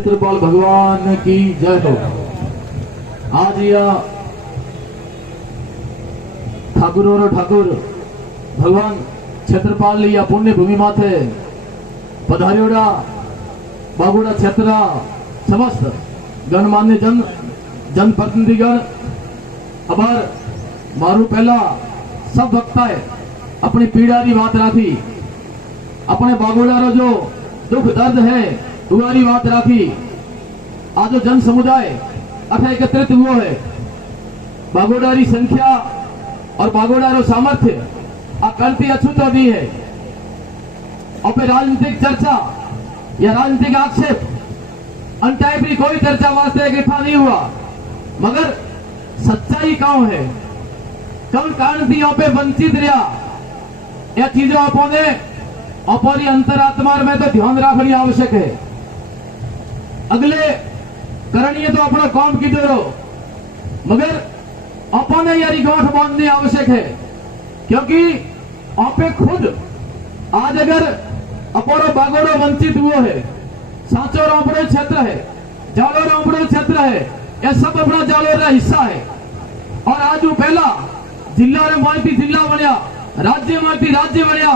क्षेत्रपाल भगवान की जय हो। आज यह ठाकुर और ठाकुर भगवान क्षेत्रपाल या पुण्य भूमि माथे पधारियोड़ा बागोड़ा क्षेत्र समस्त गणमान्य जनप्रतिनिधिगण अबार मारू पहला सब वक्ताए अपनी पीड़ा की बात राखी, अपने बागोड़ा रो जो दुख दर्द है दुआरी बात राखी। आज जन समुदाय अठा एकत्रित हुआ है। बागोड़ा की संख्या और बागोड़ा रो सामर्थ्य करती अछूतो दी है। और राजनीतिक चर्चा या राजनीतिक आक्षेप अन टाइप की कोई चर्चा वास्ते इकट्ठा नहीं हुआ, मगर सच्चाई कौन है कौन कारण थी पे वंचित रहा या चीजों अपने अपनी अंतरात्मा में तो ध्यान रखनी आवश्यक है। अगले करणीय तो अपना काम की दो, मगर अपने यारी गांठ बांधनी आवश्यक है, क्योंकि आपे खुद आज अगर अपनो बागोड़ो वंचित हुआ है, सांचो रोपड़ो क्षेत्र है, जालो रोपड़ो क्षेत्र है, यह सब अपना जालो का हिस्सा है। और आज वो पहला जिला रे माइती जिला बनया, राज्य माइती राज्य बनया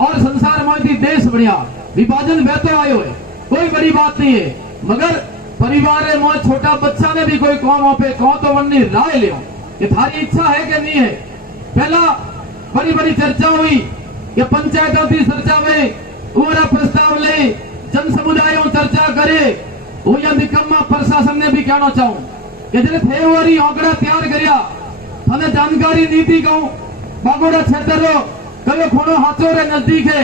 और संसार माइती देश बनया। विभाजन बहते आयो है, कोई बड़ी बात नहीं है, मगर परिवार रे मोह छोटा बच्चा ने भी कोई काम पे कहो तो वन्नी राय लियो कि थारी इच्छा है कि नहीं है। पहला बड़ी बड़ी चर्चा हुई कि पंचायतों की चर्चा में पूरा प्रस्ताव ले जन समुदायों चर्चा करे। वो या निकम्मा प्रशासन ने भी कहना चाहूं कि जब फेब्रुआरी आंकड़ा तैयार करिया थाने जानकारी नीति कहूं बागोड़ा क्षेत्र रो कयो खोनो हाथों रे नजदीक है,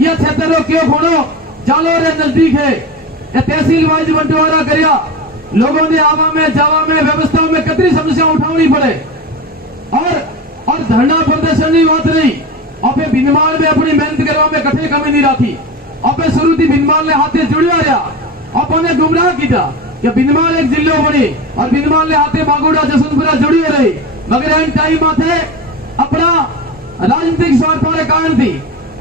यह क्षेत्र रो क्यों खोनो जालो रे नजदीक है। तहसील वाइज बंटवारा करिया, लोगों ने आवा में जावा में व्यवस्था में कितनी समस्या उठानी पड़े और धरना प्रदर्शन की बात नहीं। और भिनमाल में अपनी मेहनत करवा में कठे कमी नहीं रखी। और शुरू थी भिनमाल ने हाथे जुड़िया रहा, अपने गुमराह किया कि भिनमाल एक जिलो बनी और भिनमाल ने हाथे बागोड़ा जसवंतपुरा जुड़ी रही, मगर इन टाइम माथे अपना राजनीतिक स्वार्थों के कारण थी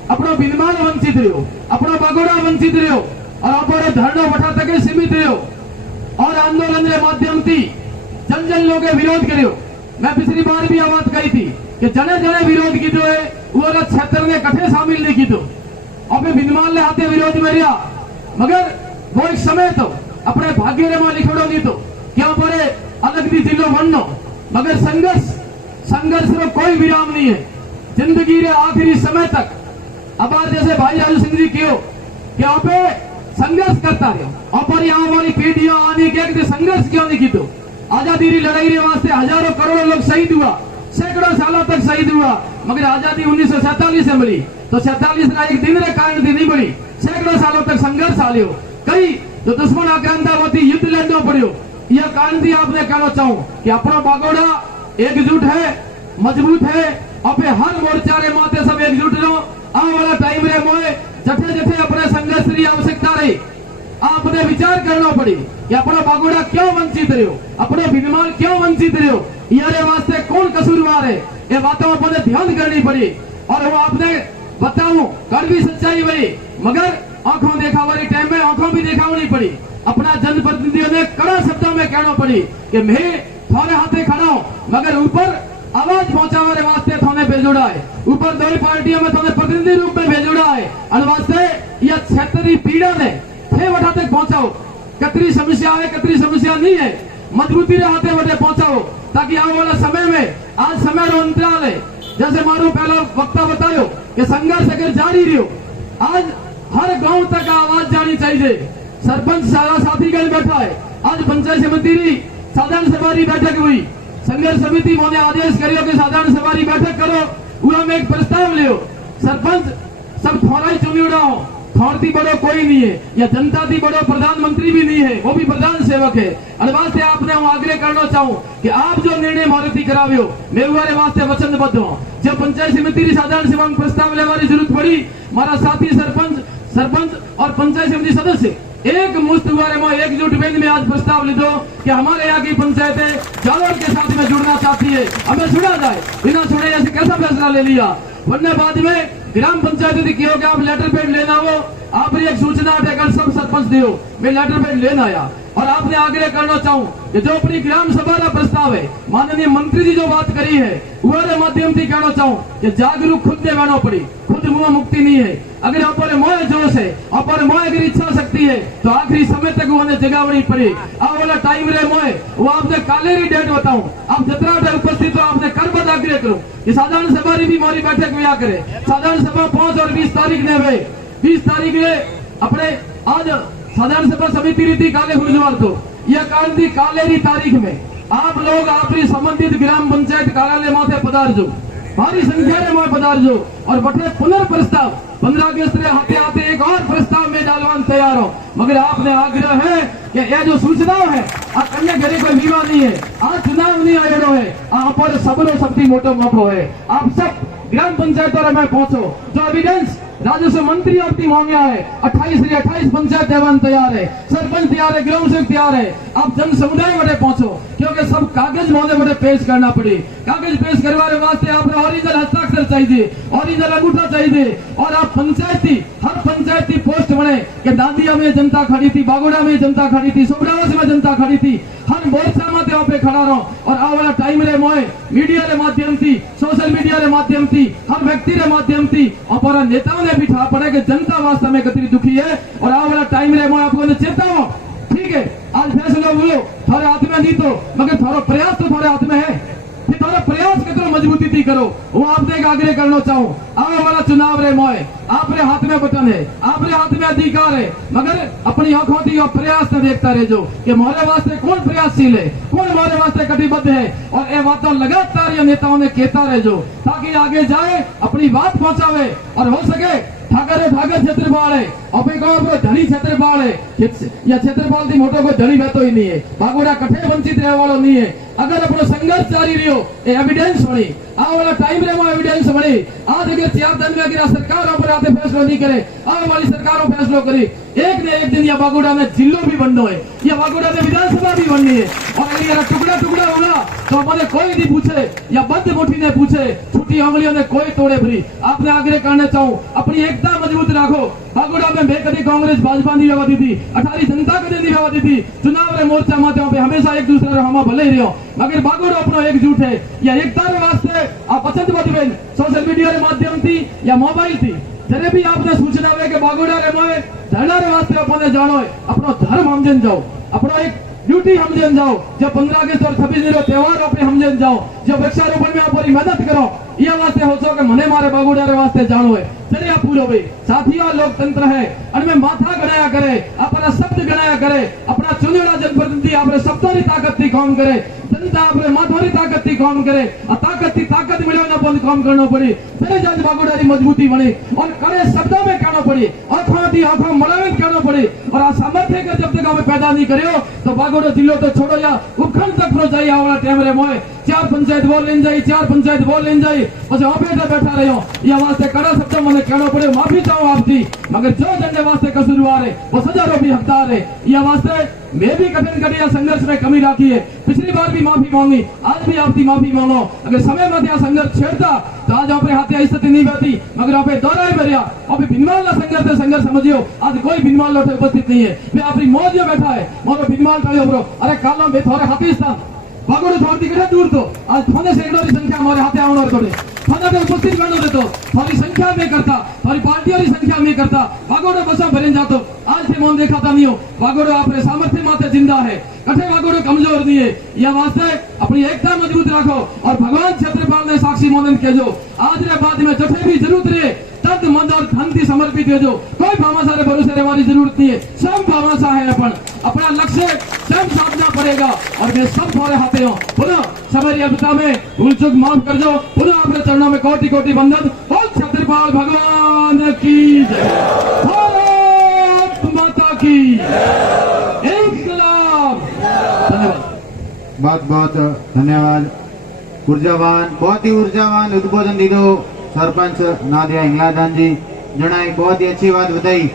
अपना भिनमाल वंचित रहो, अपना बागोड़ा वंचित रहो और अपने धरना बठा तक सीमित रहो और आंदोलन के माध्यम थी जन जन लोग विरोध करो। मैं पिछली बार भी बात कही थी कि जने जने विरोध की है वो क्षेत्र ने कठे शामिल नहीं की तो और भिनमाल ने हाथे विरोध में रहा, मगर वो एक समय तो अपने भाग्य रे लिखोड़ो नहीं तो क्या पर अलग भी जिलो बननो, मगर संघर्ष रो कोई विराम नहीं है। जिंदगी रे आखिरी समय तक अब आज जैसे भाई राजू सिंह जी क्यों कि आप संघर्ष करता रहो और यहाँ हमारी पीढ़ियां आने के संघर्ष क्यों नहीं की तो आजादी की लड़ाई के वास्ते हजारों करोड़ों लोग शहीद हुआ, सैकड़ों सालों तक शहीद हुआ, मगर आजादी 1947 से मिली तो 47 का एक दिन रे कारण थी नहीं मिली, सैकड़ों सालों तक संघर्ष आ लियो। कई तो दुश्मन आक्रांता होती युद्ध लड़ना पड़ियो। यह कारण थी आपने कहना चाहूं कि अपना बागोड़ा एकजुट है, मजबूत है और हर मोर्चा रे माते सब एकजुट रहो। आने वाला टाइम रे मोए जठे जठे अपने संघर्ष की आवश्यकता रही, आपने विचार करना पड़ी कि अपना बागोड़ा क्यों वंचित रहो, अपना भिनमाल क्यों वंचित रहो, यारे वास्ते कौन कसूरवार है, ये बातों पर ध्यान करनी पड़ी। और वो आपने बताऊं कड़वी सच्चाई वही, मगर आंखों देखा वाली टाइम में आंखों भी दिखानी पड़ी। अपना जनप्रतिनिधियों ने कड़ा शब्दों में कहना पड़ी कि मैं थोड़े हाथे खड़ा हूं, मगर ऊपर आवाज पहुंचाने वास्ते थाने भेजोड़ा है, ऊपर दो पार्टियों में थाने प्रतिनिधि रूप में भेजोड़ा है। वास्ते यह क्षेत्र की पीड़ा ने थे वठा तक पहुंचाओ, कतरी समस्या है कतरी समस्या नहीं है, मजबूती रे हाथे वटे पहुंचाओ, ताकि आने वाला समय में आज समय रो अंतराल है। जैसे मारू पहला वक्ता बतायो कि संघर्ष अगर जारी रहो, आज हर गांव तक आवाज जानी चाहिए। सरपंच सारा साथीगण बैठा है, आज पंचायत समिति की साधारण सभा की बैठक हुई, संघर्ष समिति ने आदेश करियो कि साधारण सभा की बैठक करो, पूरा में एक प्रस्ताव लियो। सरपंच सब थोड़ा ही चुनियोड़ा हो, थोड़ती बड़ो कोई नहीं है या जनता थी बड़ो प्रधानमंत्री भी नहीं है, वो भी प्रधान सेवक है। और वास्ते आपने हम आग्रह करना चाहूं कि आप जो निर्णय मारुति करावियो मैं वाले वास्ते वचनबद्ध हूं। जब पंचायत समिति की साधारण सभा में प्रस्ताव लेने की जरूरत पड़ी, हमारा साथी सरपंच और पंचायत समिति सदस्य एक मुश्त में एकजुट बेंच में आज प्रस्ताव लिखो कि हमारे यहाँ की पंचायतें जालोर के साथ में जुड़ना चाहती है, हमें सुना जाए। बिना सुने ऐसे कैसा फैसला ले लिया, वरना बाद में ग्राम पंचायत थी कहो कि आप लेटर पैड लेना हो, आपने एक सूचना अटेकर सब सरपंच दियो, मैं लेटर पैड लेना आया और आपने आग्रह करना चाहूं कि जो अपनी ग्राम सभा का प्रस्ताव है माननीय मंत्री जी जो बात करी है वो माध्यम से कहना चाहूं कि जागरूक खुद ने बनो पड़ी, खुद मुंह मुक्ति नहीं है। अगर अपने मोह जोश है, अपने मोह अगर इच्छा शक्ति है तो आखिरी समय तक उन्हें जगावनी पड़ी। आ वाला टाइम रे मोह वो आपने काले री डेट बताऊं, आप जितना उपस्थित हो आपने कर बद आग्रह करूं कि साधारण सभा री भी मोरी बैठक में करे। साधारण सभा 5 और 20 तारीख ने हुए, 20 तारीख ने अपने आज साधारण सभा समिति रीति काले गुरुजवार तो यह कारण थी काले री तारीख में आप लोग अपनी संबंधित ग्राम पंचायत कार्यालय माथे पधारजो, भारी संख्या में मैं पधारजो और बटे पुनर्प्रस्ताव 15 अगस्त आते आते एक और प्रस्ताव में डालवान तैयार हो। मगर आपने आग्रह है कि यह जो सूचनाओं है अन्य घरे कोई विवाह नहीं है, आज चुनाव नहीं आयोजन है, आप पर सबरो शक्ति मोटो मौको है। आप सब ग्राम पंचायतों में पहुंचो, जो एविडेंस राजस्व मंत्री आपकी मांगा है 28 पंचायत देवान तैयार है, सरपंच तैयार है, ग्राम सेवक तैयार है। आप जन समुदाय बड़े पहुंचो क्योंकि सब कागज मोहने बड़े पेश करना पड़े। कागज पेश करवाने वास्ते आपने ओरिजिनल हस्ताक्षर चाहिए, ओरिजिनल अंगूठा चाहिए और आप पंचायत की हर पंचायत की पोस्ट बने कि दादिया में जनता खड़ी थी, बागोड़ा में जनता खड़ी थी, सोबरावास में जनता खड़ी थी, हर मोर्चा में पे खड़ा रहो। और आ वाला टाइम रे मोए मीडिया के माध्यम थी, सोशल मीडिया के माध्यम थी, हर व्यक्ति के माध्यम थी और नेताओं ने भी ठा पड़े कि जनता वास्तव में कितनी दुखी है। और आ वाला टाइम रे मोए आपको चेताओ, ठीक है आज फैसला बोलो थोड़े हाथ में नहीं तो मगर थोड़ा प्रयास तो थोड़े हाथ में है, थोड़ा प्रयास कितना मजबूती थी करो वो आपने एक आग्रह करना चाहूं। आने वाला चुनाव रे मोए आपने हाथ में बटन है, आपने हाथ में अधिकार है, मगर अपनी आंखों थी और प्रयास न देखता रहे जो कि हमारे वास्ते कौन प्रयासशील है, कौन हमारे वास्ते कटिबद्ध है। और ये बातों लगातार ये नेताओं ने कहता रहे जो ताकि आगे जाए अपनी बात पहुंचावे और हो सके ठाकर क्षेत्रपाल है और धनी क्षेत्रपाल है या क्षेत्रपाल थी मोटो कोई धनी बहतो ही नहीं है, बागोड़ा कठे वंचित रहने वालों नहीं है। अगर अपनो संघर्ष जारी रहो एविडेंस बनी आ वाला टाइम रे एविडेंस बनी आज अगर 4 दिन में अगर सरकार पर आते फैसलो नहीं करे आ वाली सरकारों फैसलो करी एक ने एक दिन या बागोड़ा में जिलो भी बनना है या बागोड़ा में विधानसभा भी बननी है। और अगर टुकड़ा टुकड़ा होगा तो हमारे कोई नहीं पूछे या बंद मुट्ठी ने पूछे, छुट्टी उंगलियों ने कोई तोड़े भरी। आपने आग्रह करना चाहूं अपनी एकता मजबूत रखो। बागोड़ा में मैं कभी कांग्रेस भाजपा नहीं व्यवहार थी, 18 जनता कभी नहीं व्यवहार थी, चुनाव रे मोर्चा माध्यम पे हमेशा एक दूसरे रे हम भले ही रहो मगर बागोड़ा अपना एकजुट है या एकता रे वास्ते आप पसंद बदबेन सोशल मीडिया रे माध्यम थी या मोबाइल थी जरे भी आपने सूचना है कि बागोड़ा रे मोए धरना रे वास्ते अपने जानो है अपनो धर्म हमजन जाओ, अपनो एक ड्यूटी हमजन जाओ। जब 15 अगस्त और 26 जनवरी त्योहार अपने हमजन जाओ, जब वृक्षारोपण में आप पूरी मदद करो यह वास्ते हो सो कि मने मारे बागोड़ा रे वास्ते जानो है चलिए पूरो भाई साथियों लोकतंत्र है अनमें माथा गणाया करे, अपना शब्द गणाया करे, अपना चुनेला जनप्रतिनिधि अपने शब्दों की ताकत थी काम करे, जनता अपने माथों की ताकत थी काम करे, ताकत मिलना बंद काम करना पड़ी तेरे जज बागोड़ा की मजबूती बनी और कड़े शब्दों में कहना पड़ी आंखों मलावित करना पड़ी। और आ सामर्थ्य का जब तक हमें पैदा नहीं करियो तो बागोड़ा जिलो तो छोड़ो या उपखंड तक पहुंच जाइए। वाला टाइम रे मोए 4 पंचायत बोल लेन जाई, 4 पंचायत बोल लेन जाई बस वहां पे बैठा रहे हो या वास्ते कड़ा शब्दों में कहना पड़े माफी चाहो आपकी मगर जो जन वास्ते कसूरवार है वो सजारो भी हकदार है। यह वास्ते मैं भी कठिन कटिया संघर्ष में कमी रखी है, पिछली बार भी माफी मांगी, आज भी आपकी माफी मांगो। अगर समय में त्या संघर्ष छेड़ता तो आज आप हाथ स्थिति नहीं बहती मगर आप दोहराए बेरिया अभी भिनमाल संघर्ष समझियो आज कोई भिनमाल उपस्थित नहीं है, वे अपनी मौज में बैठा है मोरो भिनमाल टाइयो ब्रो अरे कालो में थोड़े हाथी बागोड़े थोड़ी कड़े दूर तो आज थाने सैकड़ों की संख्या हमारे हाथे आवनो थोड़े थाना पे उपस्थित करनो देतो थोड़ी संख्या में करता थोड़ी पार्टियों की संख्या में करता बागोड़े बसों भरे जातो आज से मन देखाता नहीं हो। बागोड़े अपने सामर्थ्य माते जिंदा है, कठे बागोड़े कमजोर नहीं है। यह वास्ते अपनी एकता मजबूत रखो और भगवान क्षेत्रपाल ने साक्षी मोदन के जो आज रे बाद में जठे भी जरूरत रहे तद मन और धन की समर्पित हो जो कोई भावना रे भरोसे रहने जरूरत नहीं है, सब भावना है अपना लक्ष्य स्वयं साधना पड़ेगा और वे सब थोड़े हाथे हो। पुनः समरी अल्पता में भूल चूक माफ कर दो, पुनः अपने चरणों में कोटि कोटि वंदन। बोल क्षेत्रपाल भगवान की जय, भारत माता की इंकलाब। धन्यवाद, बहुत बहुत धन्यवाद। ऊर्जावान बहुत ही ऊर्जावान उद्बोधन दीदो सरपंच नादिया इंगलादान जी, जनाई बहुत ही अच्छी बात बताई।